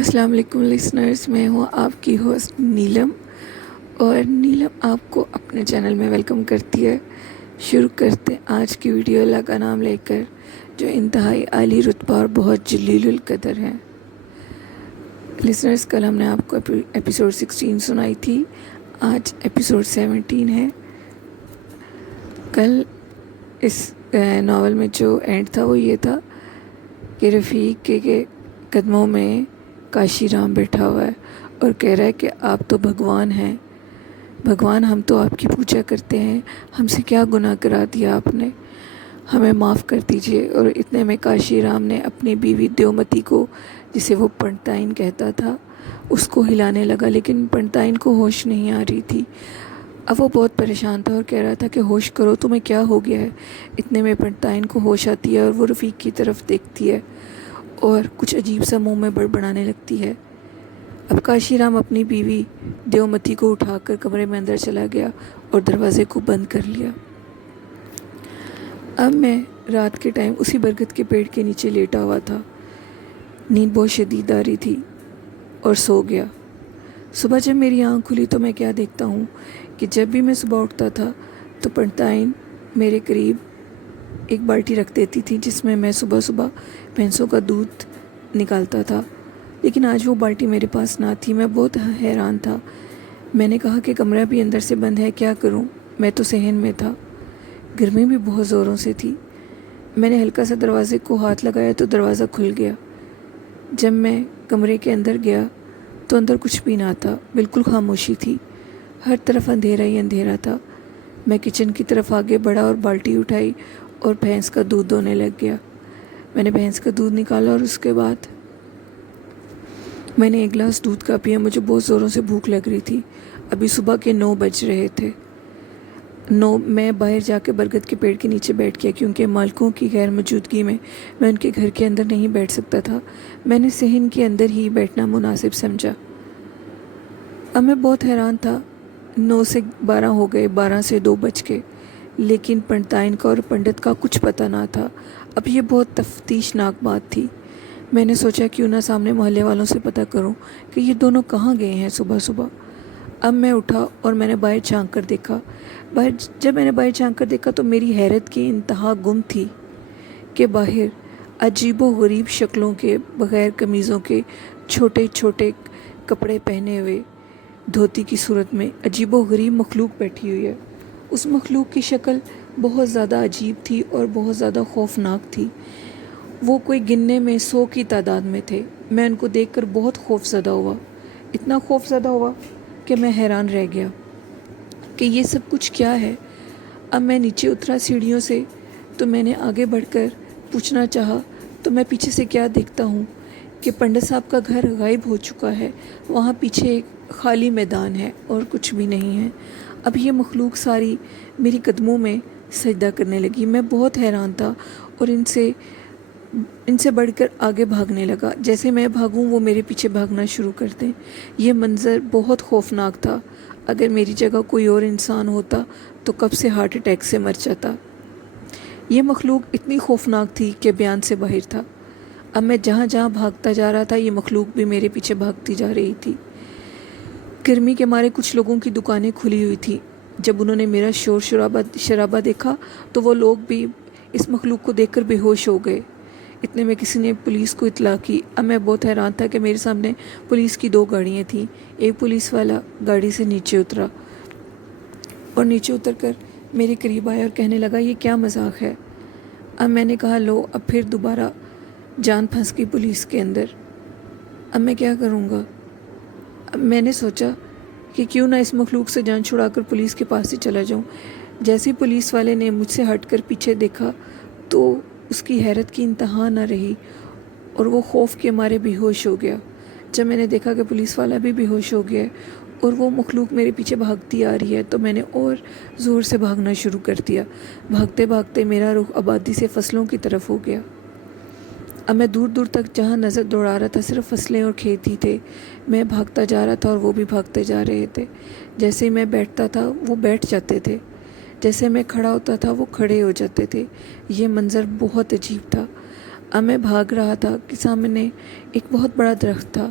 السلام علیکم لسنرز، میں ہوں آپ کی ہوسٹ نیلم، اور نیلم آپ کو اپنے چینل میں ویلکم کرتی ہے۔ شروع کرتے آج کی ویڈیو اللہ کا نام لے کر، جو انتہائی عالی رتبہ اور بہت جلیل القدر ہے۔ لسنرز، کل ہم نے آپ کو ایپیسوڈ 16 سنائی تھی، آج ایپیسوڈ 17 ہے۔ کل اس ناول میں جو اینڈ تھا وہ یہ تھا کہ رفیق کے قدموں میں کاشی رام بیٹھا ہوا ہے اور کہہ رہا ہے کہ آپ تو بھگوان ہیں، بھگوان ہم تو آپ کی پوجا کرتے ہیں، ہم سے کیا گناہ کرا دیا آپ نے، ہمیں معاف کر دیجئے۔ اور اتنے میں کاشی رام نے اپنی بیوی دیومتی کو، جسے وہ پنڈتائن کہتا تھا، اس کو ہلانے لگا، لیکن پنڈتائن کو ہوش نہیں آ رہی تھی۔ اب وہ بہت پریشان تھا اور کہہ رہا تھا کہ ہوش کرو، تمہیں کیا ہو گیا ہے۔ اتنے میں پنڈتائن کو ہوش آتی ہے اور وہ رفیق کی طرف دیکھتی ہے اور کچھ عجیب سا منہ میں بڑبڑانے لگتی ہے۔ اب کاشی رام اپنی بیوی دیومتی کو اٹھا کر کمرے میں اندر چلا گیا اور دروازے کو بند کر لیا۔ اب میں رات کے ٹائم اسی برگد کے پیڑ کے نیچے لیٹا ہوا تھا، نیند بہت شدید آ رہی تھی اور سو گیا۔ صبح جب میری آنکھ کھلی تو میں کیا دیکھتا ہوں کہ جب بھی میں صبح اٹھتا تھا تو پنڈتائن میرے قریب ایک بالٹی رکھ دیتی تھی، جس میں میں صبح صبح بھینسوں کا دودھ نکالتا تھا، لیکن آج وہ بالٹی میرے پاس نہ تھی۔ میں بہت حیران تھا۔ میں نے کہا کہ کمرہ بھی اندر سے بند ہے، کیا کروں؟ میں تو صحن میں تھا، گرمی بھی بہت زوروں سے تھی۔ میں نے ہلکا سا دروازے کو ہاتھ لگایا تو دروازہ کھل گیا۔ جب میں کمرے کے اندر گیا تو اندر کچھ بھی نہ تھا، بالکل خاموشی تھی، ہر طرف اندھیرا ہی اندھیرا تھا۔ میں کچن کی طرف آگے بڑھا اور بالٹی اٹھائی اور بھینس کا دودھ دونے لگ گیا۔ میں نے بھینس کا دودھ نکالا اور اس کے بعد میں نے ایک گلاس دودھ کا پیا۔ مجھے بہت زوروں سے بھوک لگ رہی تھی، ابھی صبح کے 9 بج رہے تھے۔ میں باہر جا کے برگد کے پیڑ کے نیچے بیٹھ گیا، کیونکہ مالکوں کی غیر موجودگی میں ان کے گھر کے اندر نہیں بیٹھ سکتا تھا۔ میں نے صحن کے اندر ہی بیٹھنا مناسب سمجھا۔ اب میں بہت حیران تھا، 9 سے 12 ہو گئے، 12 سے 2 بج گئے، لیکن پنڈتائن کا اور پنڈت کا کچھ پتہ نہ تھا۔ اب یہ بہت تفتیشناک بات تھی۔ میں نے سوچا کیوں نہ سامنے محلے والوں سے پتہ کروں کہ یہ دونوں کہاں گئے ہیں صبح صبح۔ اب میں اٹھا اور میں نے باہر جھانک کر دیکھا۔ جب میں نے باہر جھانک کر دیکھا تو میری حیرت کی انتہا گم تھی کہ باہر عجیب و غریب شکلوں کے، بغیر قمیضوں کے، چھوٹے چھوٹے کپڑے پہنے ہوئے، دھوتی کی صورت میں عجیب و غریب مخلوق بیٹھی ہوئی ہے۔ اس مخلوق کی شکل بہت زیادہ عجیب تھی اور بہت زیادہ خوفناک تھی۔ وہ کوئی گننے میں 100 کی تعداد میں تھے۔ میں ان کو دیکھ کر بہت خوف زدہ ہوا، اتنا خوف زدہ ہوا کہ میں حیران رہ گیا کہ یہ سب کچھ کیا ہے۔ اب میں نیچے اترا سیڑھیوں سے تو میں نے آگے بڑھ کر پوچھنا چاہا تو میں پیچھے سے کیا دیکھتا ہوں کہ پنڈت صاحب کا گھر غائب ہو چکا ہے، وہاں پیچھے ایک خالی میدان ہے اور کچھ بھی نہیں ہے۔ اب یہ مخلوق ساری میری قدموں میں سجدہ کرنے لگی۔ میں بہت حیران تھا اور ان سے بڑھ کر آگے بھاگنے لگا۔ جیسے میں بھاگوں وہ میرے پیچھے بھاگنا شروع کر دیں۔ یہ منظر بہت خوفناک تھا۔ اگر میری جگہ کوئی اور انسان ہوتا تو کب سے ہارٹ اٹیک سے مر جاتا۔ یہ مخلوق اتنی خوفناک تھی کہ بیان سے باہر تھا۔ اب میں جہاں جہاں بھاگتا جا رہا تھا یہ مخلوق بھی میرے پیچھے بھاگتی جا رہی تھی۔ گرمی کے مارے کچھ لوگوں کی دکانیں کھلی ہوئی تھی۔ جب انہوں نے میرا شور شرابہ دیکھا تو وہ لوگ بھی اس مخلوق کو دیکھ کر بے ہوش ہو گئے۔ اتنے میں کسی نے پولیس کو اطلاع کی۔ اب میں بہت حیران تھا کہ میرے سامنے پولیس کی 2 گاڑیاں تھیں۔ ایک پولیس والا گاڑی سے نیچے اترا اور نیچے اتر کر میرے قریب آیا اور کہنے لگا یہ کیا مذاق ہے۔ اب میں نے کہا لو، اب پھر دوبارہ جان پھنس گئی پولیس کے اندر، اب میں کیا کروں گا۔ اب میں نے سوچا کہ کیوں نہ اس مخلوق سے جان چھڑا کر پولیس کے پاس ہی چلا جاؤں۔ جیسے پولیس والے نے مجھ سے ہٹ کر پیچھے دیکھا تو اس کی حیرت کی انتہا نہ رہی اور وہ خوف کے مارے بے ہوش ہو گیا۔ جب میں نے دیکھا کہ پولیس والا بھی بے ہوش ہو گیا ہے اور وہ مخلوق میرے پیچھے بھاگتی آ رہی ہے تو میں نے اور زور سے بھاگنا شروع کر دیا۔ بھاگتے بھاگتے میرا رخ آبادی سے فصلوں کی طرف ہو گیا۔ اب میں دور دور تک جہاں نظر دوڑا رہا تھا صرف فصلیں اور کھیت ہی تھے۔ میں بھاگتا جا رہا تھا اور وہ بھی بھاگتے جا رہے تھے۔ جیسے میں بیٹھتا تھا وہ بیٹھ جاتے تھے، جیسے میں کھڑا ہوتا تھا وہ کھڑے ہو جاتے تھے۔ یہ منظر بہت عجیب تھا۔ اب میں بھاگ رہا تھا کہ سامنے ایک بہت بڑا درخت تھا۔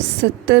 70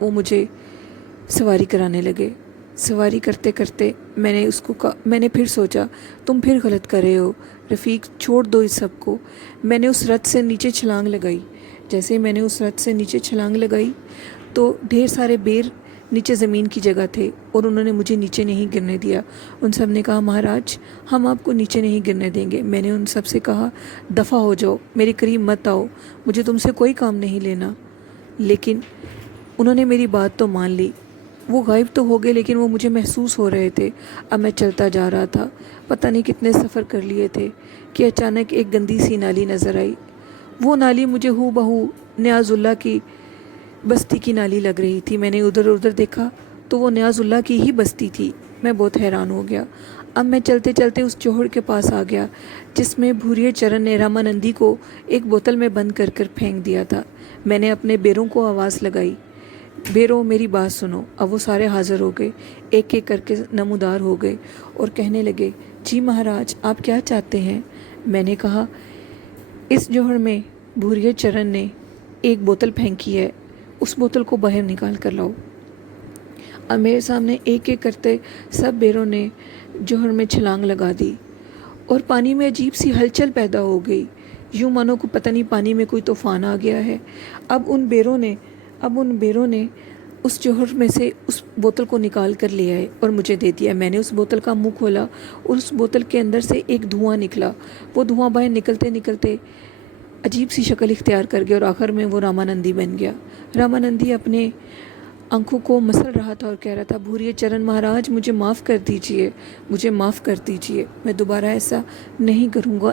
وہ مجھے سواری کرانے لگے۔ سواری کرتے کرتے میں نے پھر سوچا تم پھر غلط کر رہے ہو رفیق، چھوڑ دو اس سب کو۔ میں نے اس رت سے نیچے چھلانگ لگائی۔ جیسے میں نے اس رت سے نیچے چھلانگ لگائی تو ڈھیر سارے بیر نیچے زمین کی جگہ تھے اور انہوں نے مجھے نیچے نہیں گرنے دیا۔ ان سب نے کہا مہاراج ہم آپ کو نیچے نہیں گرنے دیں گے۔ میں نے ان سب سے کہا دفع ہو جاؤ، میرے قریب مت آؤ، مجھے تم سے کوئی کام نہیں لینا۔ لیکن انہوں نے میری بات تو مان لی۔ وہ غائب تو ہو گئے لیکن وہ مجھے محسوس ہو رہے تھے۔ اب میں چلتا جا رہا تھا، پتہ نہیں کتنے سفر کر لیے تھے کہ اچانک ایک گندی سی نالی نظر آئی۔ وہ نالی مجھے ہو بہو نیاز اللہ کی بستی کی نالی لگ رہی تھی۔ میں نے ادھر دیکھا تو وہ نیاز اللہ کی ہی بستی تھی۔ میں بہت حیران ہو گیا۔ اب میں چلتے چلتے اس جوہر کے پاس آ گیا جس میں بھوریے چرن نے رامانندی کو ایک بوتل میں بند کر پھینک دیا تھا۔ میں نے اپنے بیروں کو آواز لگائی، بیروں میری بات سنو۔ اب وہ سارے حاضر ہو گئے، ایک ایک کر کے نمودار ہو گئے اور کہنے لگے جی مہاراج آپ کیا چاہتے ہیں؟ میں نے کہا اس جوہر میں بھوریے چرن نے ایک بوتل پھینکی ہے، اس بوتل کو باہر نکال کر لاؤ۔ اب میرے سامنے ایک ایک کرتے سب بیروں نے جوہر میں چھلانگ لگا دی اور پانی میں عجیب سی ہلچل پیدا ہو گئی، یوں مانو کو پتہ نہیں پانی میں کوئی طوفان آ گیا ہے۔ اب ان بیروں نے اس جوہر میں سے اس بوتل کو نکال کر لے آئے اور مجھے دے دیا۔ میں نے اس بوتل کا منہ کھولا اور اس بوتل کے اندر سے ایک دھواں نکلا۔ وہ دھواں باہر نکلتے نکلتے عجیب سی شکل اختیار کر گیا اور آخر میں وہ رامانندی بن گیا۔ رامانندی اپنے آنکھوں کو مسل رہا تھا اور کہہ رہا تھا بھوریے چرن مہاراج مجھے معاف کر دیجئے، مجھے معاف کر دیجئے، میں دوبارہ ایسا نہیں کروں گا،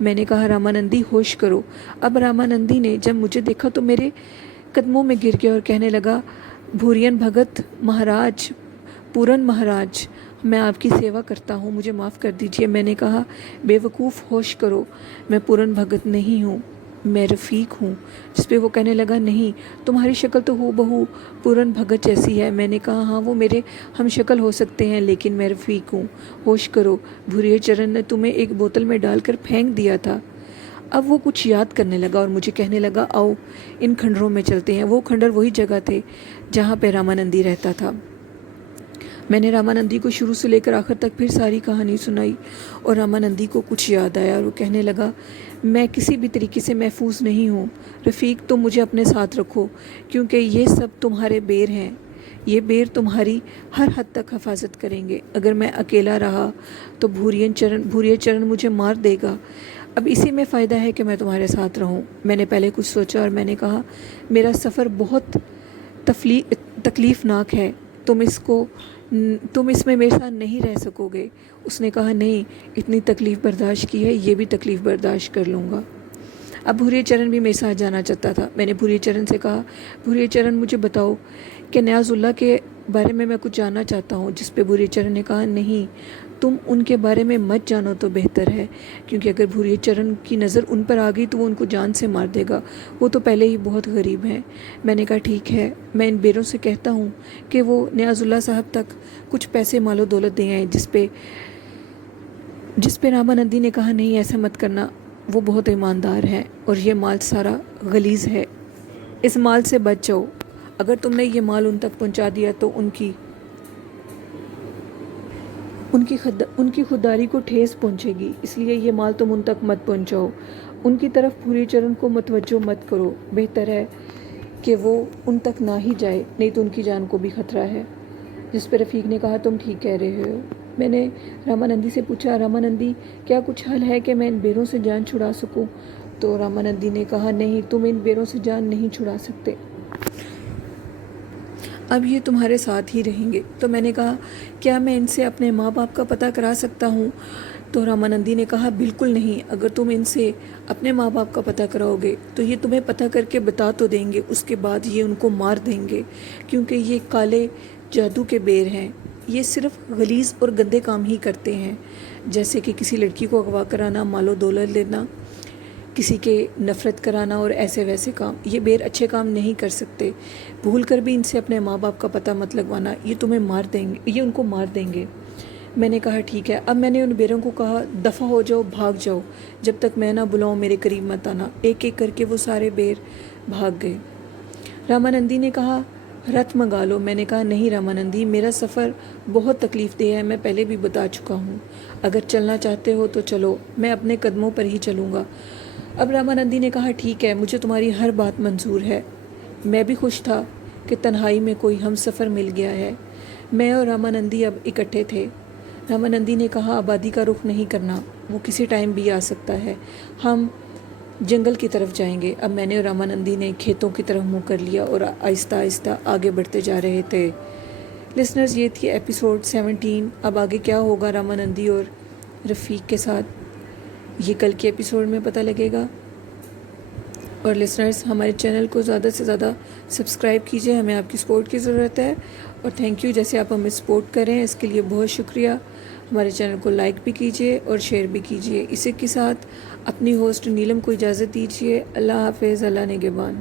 میں نے کہا رامانندی ہوش کرو۔ اب رامانندی نے جب مجھے دیکھا تو میرے قدموں میں گر گیا اور کہنے لگا بھورین بھگت مہاراج، پورن مہاراج میں آپ کی سیوا کرتا ہوں، مجھے معاف کر دیجئے۔ میں نے کہا بے وقوف ہوش کرو، میں پورن بھگت نہیں ہوں، میں رفیق ہوں۔ جس پہ وہ کہنے لگا نہیں تمہاری شکل تو ہو بہو پورن بھگت جیسی ہے۔ میں نے کہا ہاں وہ میرے ہم شکل ہو سکتے ہیں لیکن میں رفیق ہوں، ہوش کرو، بھوریے چرن نے تمہیں ایک بوتل میں ڈال کر پھینک دیا تھا۔ اب وہ کچھ یاد کرنے لگا اور مجھے کہنے لگا آؤ ان کھنڈروں میں چلتے ہیں۔ وہ کھنڈر وہی جگہ تھے جہاں پہ رامانندی رہتا تھا۔ میں نے رامانندی کو شروع سے لے کر آخر تک پھر ساری کہانی سنائی اور رامانندی کو کچھ یاد آیا اور وہ کہنے لگا میں کسی بھی طریقے سے محفوظ نہیں ہوں رفیق، تم مجھے اپنے ساتھ رکھو کیونکہ یہ سب تمہارے بیر ہیں، یہ بیر تمہاری ہر حد تک حفاظت کریں گے۔ اگر میں اکیلا رہا تو بھوریے چرن مجھے مار دے گا۔ اب اسی میں فائدہ ہے کہ میں تمہارے ساتھ رہوں۔ میں نے پہلے کچھ سوچا اور میں نے کہا میرا سفر بہت تکلیف ناک ہے، تم اس میں میرے ساتھ نہیں رہ سکو گے۔ اس نے کہا نہیں، اتنی تکلیف برداشت کی ہے، یہ بھی تکلیف برداشت کر لوں گا۔ اب بھوریے چرن بھی میرے ساتھ جانا چاہتا تھا۔ میں نے بھوریے چرن سے کہا بھوریے چرن مجھے بتاؤ کہ نیاز اللہ کے بارے میں کچھ جاننا چاہتا ہوں۔ جس پہ بھوریے چرن نے کہا نہیں، تم ان کے بارے میں مت جانو تو بہتر ہے، کیونکہ اگر بھوریے چرن کی نظر ان پر آ گئی تو وہ ان کو جان سے مار دے گا، وہ تو پہلے ہی بہت غریب ہیں۔ میں نے کہا ٹھیک ہے، میں ان بیروں سے کہتا ہوں کہ وہ نیاز اللہ صاحب تک کچھ پیسے مال و دولت دے آئیں۔ جس پہ رامانندی نے کہا نہیں ایسا مت کرنا، وہ بہت ایماندار ہیں اور یہ مال سارا غلیظ ہے، اس مال سے بچ جاؤ، اگر تم نے یہ مال ان تک پہنچا دیا تو ان کی خودداری کو ٹھیس پہنچے گی، اس لیے یہ مال تم ان تک مت پہنچاؤ، ان کی طرف بھوریے چرن کو متوجہ مت کرو، بہتر ہے کہ وہ ان تک نہ ہی جائے، نہیں تو ان کی جان کو بھی خطرہ ہے۔ جس پہ رفیق نے کہا تم ٹھیک کہہ رہے ہو۔ میں نے رامانندی سے پوچھا رامانندی کیا کچھ حل ہے کہ میں ان بیروں سے جان چھڑا سکوں؟ تو رامانندی نے کہا نہیں، تم ان بیروں سے جان نہیں چھڑا سکتے، اب یہ تمہارے ساتھ ہی رہیں گے۔ تو میں نے کہا کیا میں ان سے اپنے ماں باپ کا پتہ کرا سکتا ہوں؟ تو رامانندی نے کہا بالکل نہیں، اگر تم ان سے اپنے ماں باپ کا پتہ کراؤ گے تو یہ تمہیں پتہ کر کے بتا تو دیں گے، اس کے بعد یہ ان کو مار دیں گے، کیونکہ یہ کالے جادو کے بیر ہیں، یہ صرف غلیظ اور گندے کام ہی کرتے ہیں، جیسے کہ کسی لڑکی کو اغوا کرانا، مال و دولت لینا، کسی کے نفرت کرانا اور ایسے ویسے کام۔ یہ بیر اچھے کام نہیں کر سکتے، بھول کر بھی ان سے اپنے ماں باپ کا پتہ مت لگوانا، یہ تمہیں مار دیں گے، یہ ان کو مار دیں گے۔ میں نے کہا ٹھیک ہے۔ اب میں نے ان بیروں کو کہا دفع ہو جاؤ، بھاگ جاؤ، جب تک میں نہ بلاؤں میرے قریب مت آنا۔ ایک ایک کر کے وہ سارے بیر بھاگ گئے۔ رامانندی نے کہا رتھ منگا لو۔ میں نے کہا نہیں رامانندی، میرا سفر بہت تکلیف دہ ہے، میں پہلے بھی بتا چکا ہوں، اگر چلنا چاہتے ہو تو چلو، میں اپنے قدموں پر ہی چلوں گا۔ اب رامانندی نے کہا ٹھیک ہے، مجھے تمہاری ہر بات منظور ہے۔ میں بھی خوش تھا کہ تنہائی میں کوئی ہم سفر مل گیا ہے۔ میں اور رامانندی اب اکٹھے تھے۔ رامانندی نے کہا آبادی کا رخ نہیں کرنا، وہ کسی ٹائم بھی آ سکتا ہے، ہم جنگل کی طرف جائیں گے۔ اب میں نے اور رامانندی نے کھیتوں کی طرف منہ کر لیا اور آہستہ آہستہ آگے بڑھتے جا رہے تھے۔ لسنرز، یہ تھی ایپیسوڈ 17۔ اب آگے کیا ہوگا رامانندی اور رفیق کے ساتھ، یہ کل کے ایپیسوڈ میں پتہ لگے گا۔ اور لسنرز، ہمارے چینل کو زیادہ سے زیادہ سبسکرائب کیجئے، ہمیں آپ کی سپورٹ کی ضرورت ہے، اور تھینک یو جیسے آپ ہمیں سپورٹ کریں اس کے لیے بہت شکریہ۔ ہمارے چینل کو لائک بھی کیجئے اور شیئر بھی کیجئے۔ اسی کے ساتھ اپنی ہوسٹ نیلم کو اجازت دیجئے۔ اللہ حافظ، اللہ نگہبان۔